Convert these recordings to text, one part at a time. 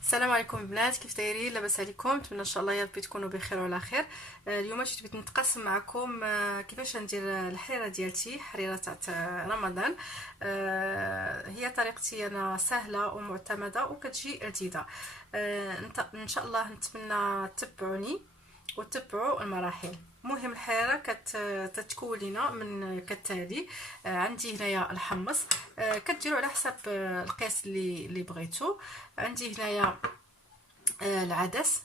السلام عليكم البنات، كيف دايرين؟ لاباس عليكم؟ نتمنى ان شاء الله يا ربي تكونوا بخير وعلى خير. اليوم جيت بغيت نتقاسم معكم كيفاش ندير الحريره ديالتي، حريره تاع رمضان. هي طريقتي انا سهله ومعتمده وكتجي لذيذه. ان شاء الله نتمنى تتبعوني وتتبعوا المراحل. مهم الحريره كتكون لينا من كالتالي. عندي هنايا الحمص، كديروا على حسب القياس اللي بغيتو. عندي هنايا العدس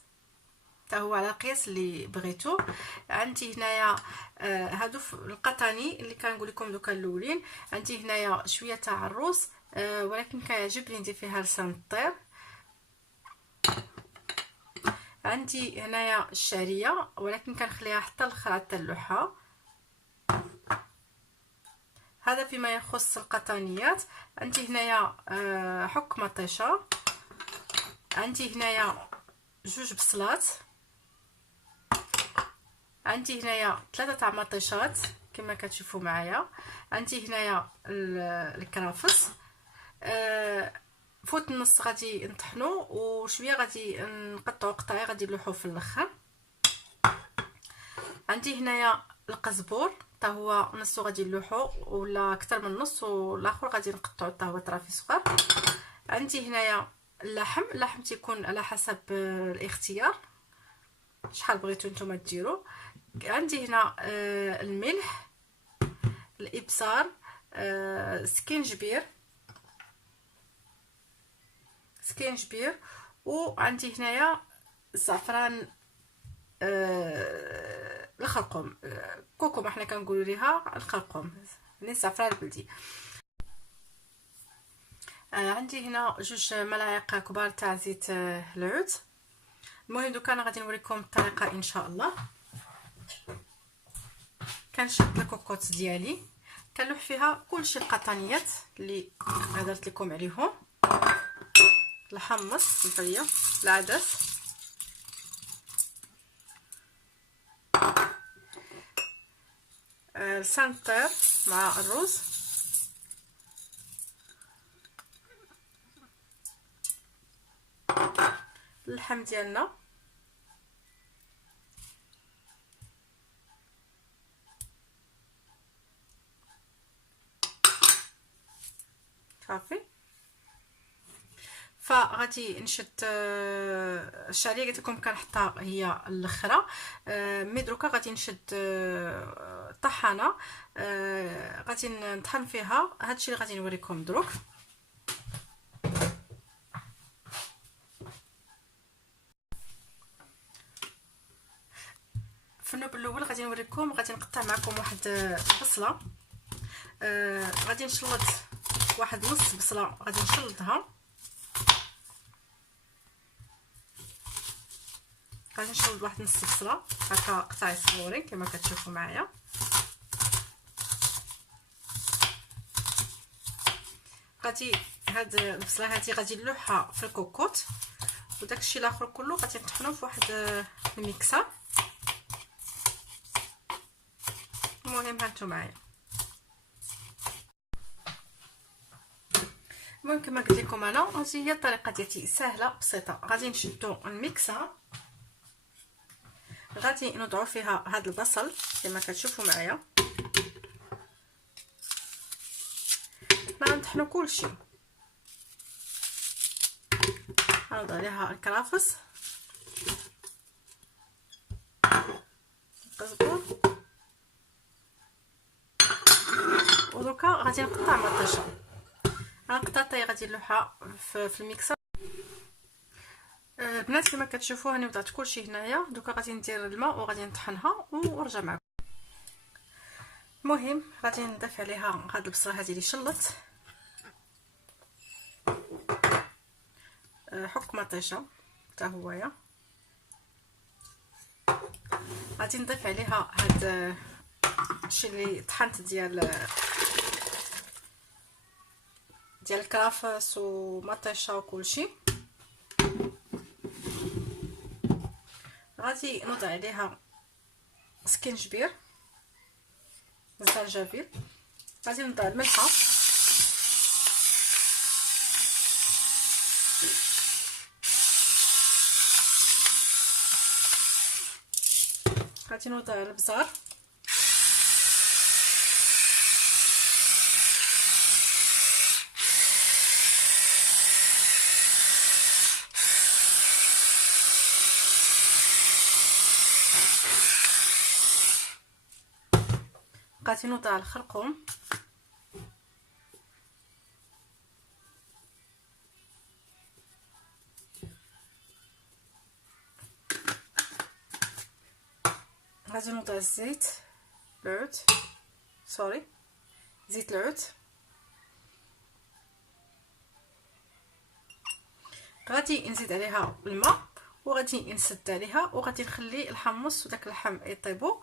حتى هو على القياس اللي بغيتو. عندي هنايا هادو القطاني اللي كنقول لكم دوكا الاولين. عندي هنايا شويه تاع الروز، ولكن كيعجبني ندير فيها لسان الطير. عندي هنايا الشعريه ولكن كنخليها حتى الاخر حتى اللوحه. هذا فيما يخص القطانيات. عندي هنايا حك مطيشه. عندي هنايا جوج بصلات. عندي هنايا 3 تاع مطيشات كما كتشوفوا معايا. عندي هنايا الكرافس. فوت النص غادي نطحنو وشويه غادي نقطعو قطعي غادي نلوحو في الاخر. عندي هنايا القزبور حتى هو نصو غادي نلوحو ولا اكثر من نص، والاخر غادي نقطعو حتى هو طرافي صغار. عندي هنايا اللحم تيكون على حسب الاختيار شحال بغيتو نتوما ديروا. عندي هنا الملح، الابصار، سكينجبير، وعندي هنايا الزعفران، الخرقوم، كوكوما حنا كنقولوا ليها الخرقوم، يعني الزعفران البلدي. عندي هنا 2 ملاعق كبار تاع زيت العود. المهم دوكا انا غادي نوريكم الطريقه ان شاء الله. كنشد الكوكوط ديالي كنلوح فيها كلشي القطانيات اللي هضرت لكم عليهم: الحمص، الفريه، العدس، لسان الطير مع الرز، اللحم ديالنا، صافي. فغادي نشد الشعريه قلت لكم كنحطها هي الاخرى. مي دروكا غادي نشد طحانه، غادي نطحن فيها. هادشي اللي غادي نوريكم دروك. في النوب الاول غادي نوريكم، غادي نقطع معكم واحد البصله. غادي نشلط واحد نص بصله، غادي نشلطها، غادي نشلط واحد نص بصله هكا قطعي صغورين كما كتشوفوا معايا. غادي هاد البصله هادي غادي نلوحها في الكوكوط، وداكشي الاخر كله غادي نطحنوه في واحد الميكسر. المهم هانتو معايا. المهم كما قلت لكم انا هذه هي الطريقه ديالتي سهله بسيطه. غادي نشدو الميكسر، غادي نوضعوا فيها هذا البصل كما كتشوفوا معايا، غنطحنوا كلشي. غنوضع عليها الكرافس، القزبر، ودروكا غادي نقطع مطيشه. انا قطعتها غادي نلوحها في الميكسر. البنات كما كتشوفوا راني وضعت كلشي هنايا. دوكا غادي ندير الماء وغادي نطحنها ونرجع معكم. المهم غادي نضيف عليها هاد البصله هذه اللي شلت، حك مطيشه حتى هويا. غادي نضيف عليها هاد الشيء اللي طحنت ديال الكرافس ومطيشه وكلشي. غادي نوضع عليها سكينجبير، الزنجبيل، غادي نوضع الملحه، غادي نوضع الابزار، غادي نوضع الخرقوم، غادي نوضع الزيت العود زيت العود، غادي نزيد عليها الماء وغادي نسد عليها وغادي نخلي الحمص وداك اللحم يطيبوا.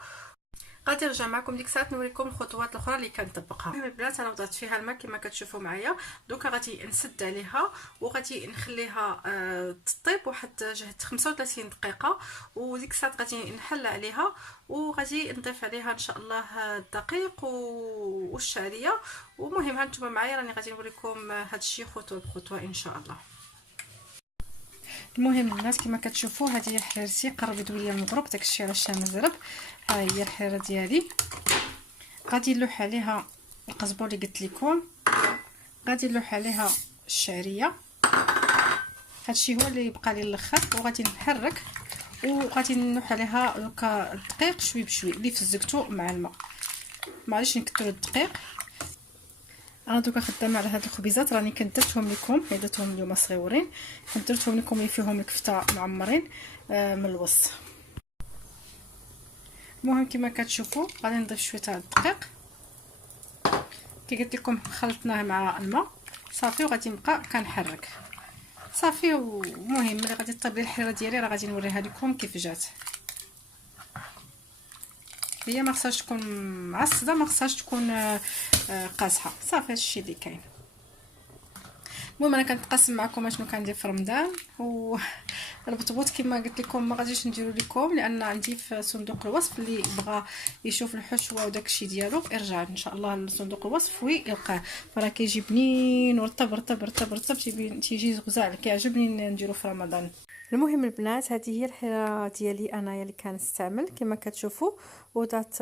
غادي نرجع معكم ديك الساعه نوريكم الخطوات الاخرى اللي كنطبقها. المهم البنات انا وضعت فيها الماء كما كتشوفوا معايا، دوكا غادي نسد عليها وغادي نخليها تطيب واحد جهد 35 دقيقه، وديك الساعه غادي نحل عليها وغادي نضيف عليها ان شاء الله الدقيق والشعريه. ومهم هانتوما معايا راني غادي نوريكم هادشي خطوه بخطوه ان شاء الله. المهم الناس كما كتشوفوا هذه هي حريرتي، قربت ويا المغرب داكشي علاش مزرب. ها هي الحريره ديالي، غادي نلوح عليها القزبور اللي قلت لكم، غادي نلوح عليها الشعريه، هادشي هو اللي بقى لي الاخر، وغادي نحرك وغادي نلوح عليها دوكا الدقيق شوي بشوي اللي فزقته مع الماء. معليش نكثروا الدقيق. انا دوكا خدامه على هاد الخبيزات راني كندرتهم لكم، درتهم اليوم صغيورين، كندرتهم لكم اللي فيهم الكفته معمرين من الوسط. المهم كما كتشوفوا غادي نضيف شويه تاع الدقيق كي قلت لكم، خلطناه مع الماء صافي وغادي نبقى كنحرك صافي. ومهم ملي غادي طيب لي الحريره ديالي راه غادي نوريها لكم كيف جات. هي ما خصهاش تكون معصده، ما خصهاش تكون قاصحه، صافي هادشي اللي كاين. المهم انا كنتقاسم معكم شنو كندير في رمضان. والبطبوط كما قلت لكم ما غاديش نديرو لكم لان عندي في صندوق الوصف، اللي بغى يشوف الحشوه وداكشي ديالو يرجع ان شاء الله لصندوق الوصف ويلقاه، فراه كيجي بنين ورطب رطب رطب رطب، تيجي غزال، كيعجبني نديرو في رمضان. المهم البنات هذه هي الحيره ديالي انايا اللي كنستعمل كما كتشوفوا، وضعت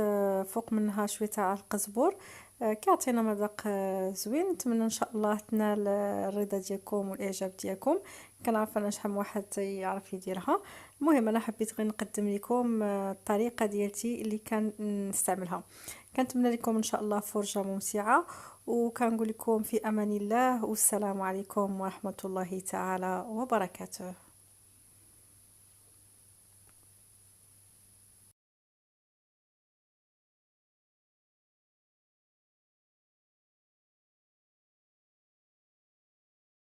فوق منها شويه تاع القزبور كيعطينا مذاق زوين. نتمنى ان شاء الله تنال الرضا ديالكم والاعجاب ديالكم، كنعرف انا شحال من واحد يعرف يديرها. المهم انا حبيت غير نقدم لكم الطريقه ديالتي اللي كنستعملها. كنتمنى لكم ان شاء الله فرجه ممتعه، وكنقول لكم في امان الله، والسلام عليكم ورحمه الله تعالى وبركاته.